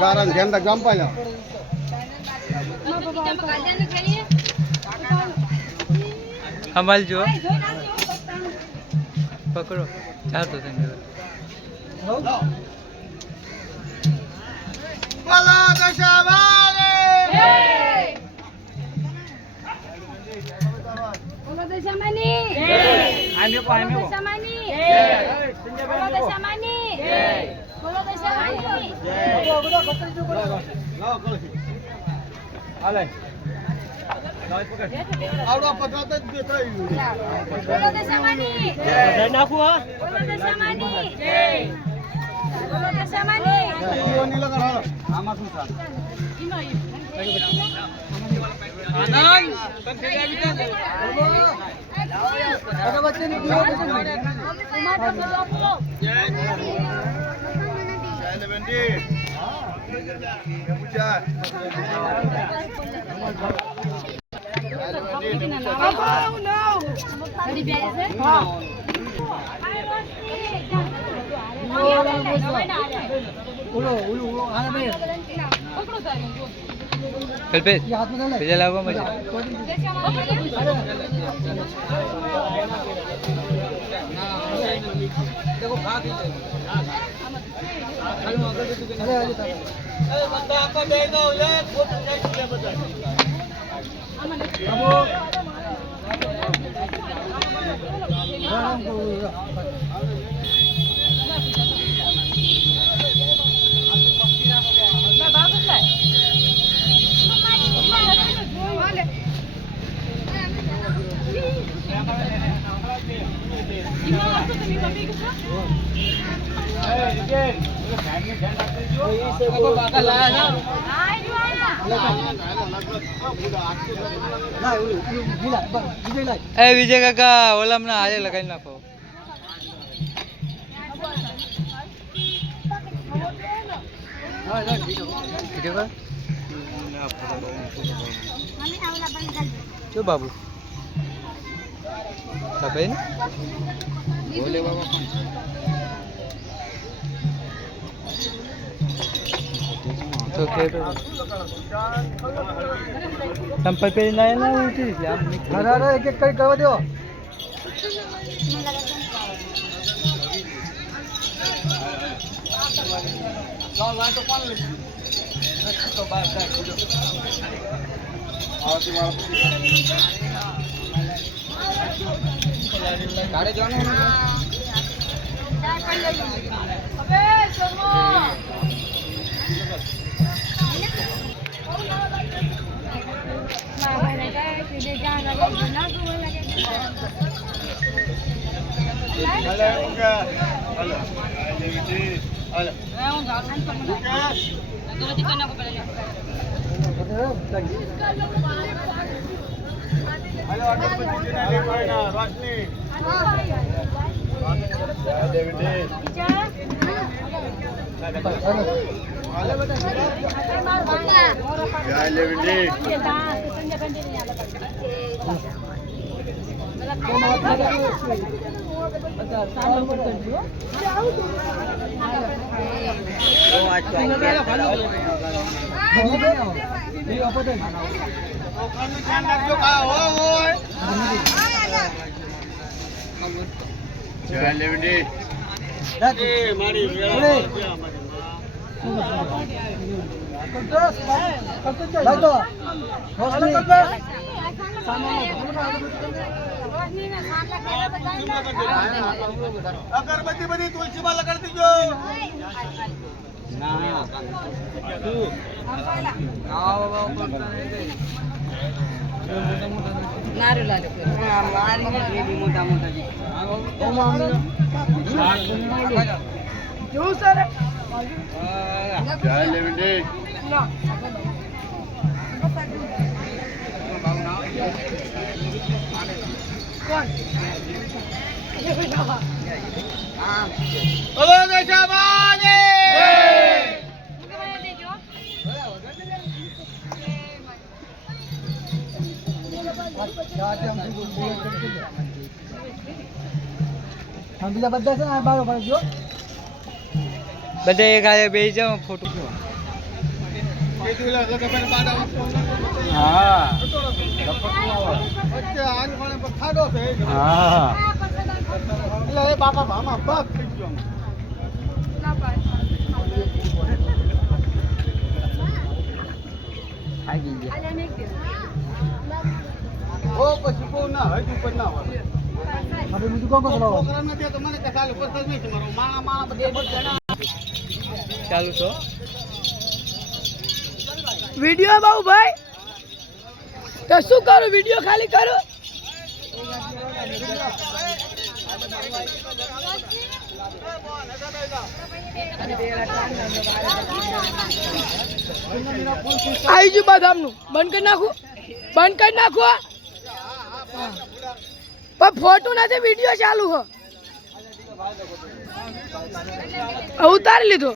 Garang ganda gampang ya. हमाल जो पकड़ो चार तो देंगे Bola Dashamani. Bola Dashamani. आमियो Bola Dashamani. Bola Dashamani. Bola Dashamani. Alai. Awak patata kita ini. Bola Dashamani. Dan aku ah Bola Dashamani. Bola Dashamani. Ini lah kan. Amat susah. आनंद तुम खेल अभी तक Ada bacaan ni dia. Saya bendi. Kemudian. Tadi biasa. कल पे भेजा लाओ मुझे देखो भाग बंदा आपको दे दो ले खुद नेक्स्ट ले बता विजय काका ओला मना आज लगाई नाखो क्यों बाबू तपाईं बोले बाबा तो क्या संपर्क पे नहीं ना उठी थी आप अरे एक-एक करी करवा दो. તારે જવાનું હવે સોમો મારે કાય સીધે જાના લાગે ના ગોળ લાગે હાલે ઓકે હાલે હાલે હું ગાન તો મને ગમે તે કના કો પડે હાલે અગરબત્તી ના લે ભાઈના રોશની જય દેવજી હાલે બેટા જય દેવજી ધ્યાન રાખજો કા હોય જય દેવજી એ મારી અગરબત્તી બધી તુલસીમાં લગાડી દીજો જય લેવડી બોલો દશામાને બીજા બધા છે ને બારો પડજો બધા એક હારે બેસી જાવ ફોટો હા ખાડો છે હા એટલે એ બાપા ભામાં બાપ થઈ ગયો આગી ગયા ઓ પછી બહુ ના હજુ પણ ના હોય હવે બીજું કોણ કોણ ચલાવો છોકરા નથી તો મને કે ચાલુ કરતા જ નહીં મારો માણા માણા બધે બધા ચાલુ છો વિડિયો બાઉ ભાઈ તો શું કરું વિડિયો ખાલી કરું આવી ગયું બદામનું બંધ કરી નાખું પણ ફોટો નથી વિડિયો ચાલુ હો ઉતારી લીધો